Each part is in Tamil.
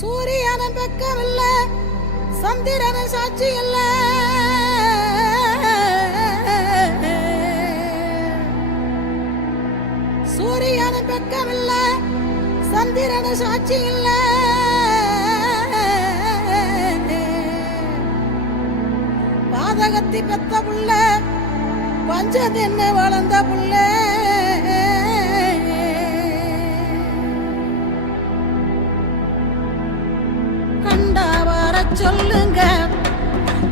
சூரியன பக்கமில்ல, சந்திரன சாட்சி இல்ல. சூரியன பக்கமில்ல, சந்திரன சாட்சி இல்ல. பாதகத்தி பெத்த புள்ள, பஞ்சதின்னு வளர்ந்த புள்ள. கண்டா வர சொல்லுங்க,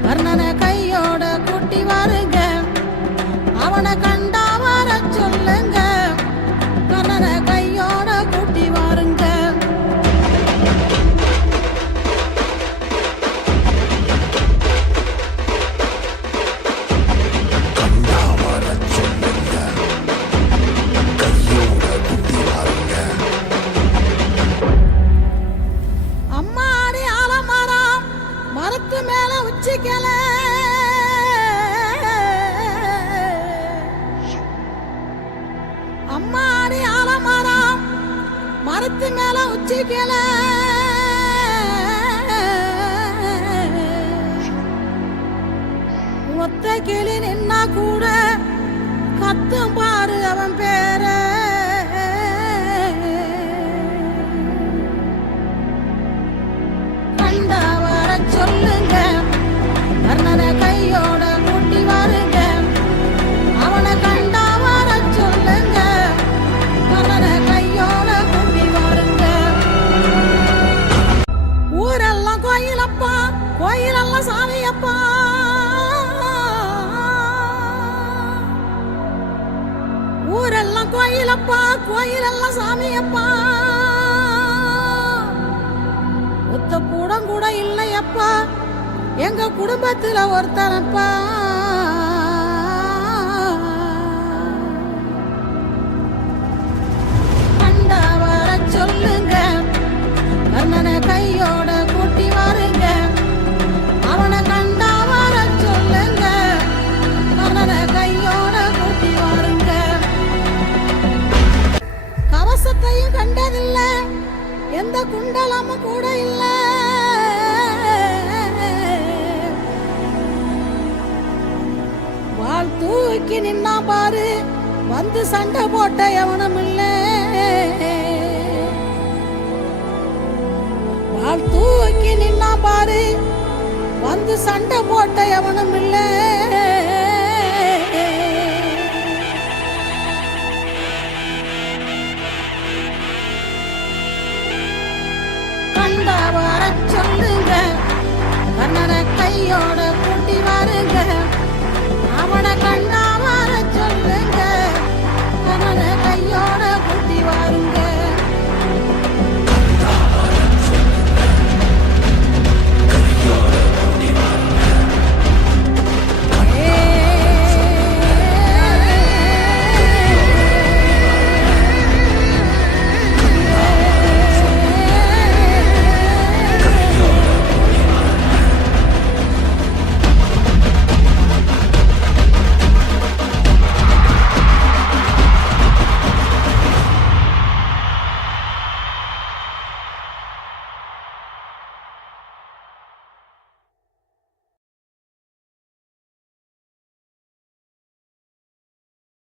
கர்ணனை கையோட கூட்டி வாருங்க. அவனை கண்டா வர சொல்லுங்க, கர்ணனை கையோட கூட்டி வாருங்க. அம்மாடி ஆலமரம் மரத்து மேல உச்சிக்கல. அம்மாடி ஆலமரம் மரத்து மேல உச்சிக்கல. ஒத்த கிளி நின்னா கூட கத்தும் பாரு அவன் பேர. கண்டா வர சொல்லுங்க, கர்ணனை கையோட கூட்டி வாருங்க. அவனை கண்டா வர சொல்லுங்க, கர்ணனை கையோட கூட்டி வாருங்க. ஊரெல்லாம் கோயிலப்பா, கோயிலெல்லாம் சாமியப்பா. ஊரெல்லாம் கோயிலப்பா, கோயிலெல்லாம் சாமியப்பா. ஒத்த கூடம் கூட இல்லையப்பா, எங்க குடும்பத்துல ஒருத்தனப்பா. கண்டா வர சொல்லுங்க, கர்ணனை கையோட கூட்டி வாருங்க. அவனை கண்டா வர சொல்லுங்க, கர்ணனை கையோட கூட்டி வாருங்க. கவசத்தையும் கண்டதில்ல, எந்த குண்டலமும் கூட இல்ல. வாள் தூக்கி நின்னா பாரு, வந்து சண்டை போட்ட எவனும் இல்ல. வாள் தூக்கி நின்னா பாரு, வந்து சண்டை போட்ட எவனும் இல்ல. கண்டா வர சொல்லுங்க, கர்ணனை கையோட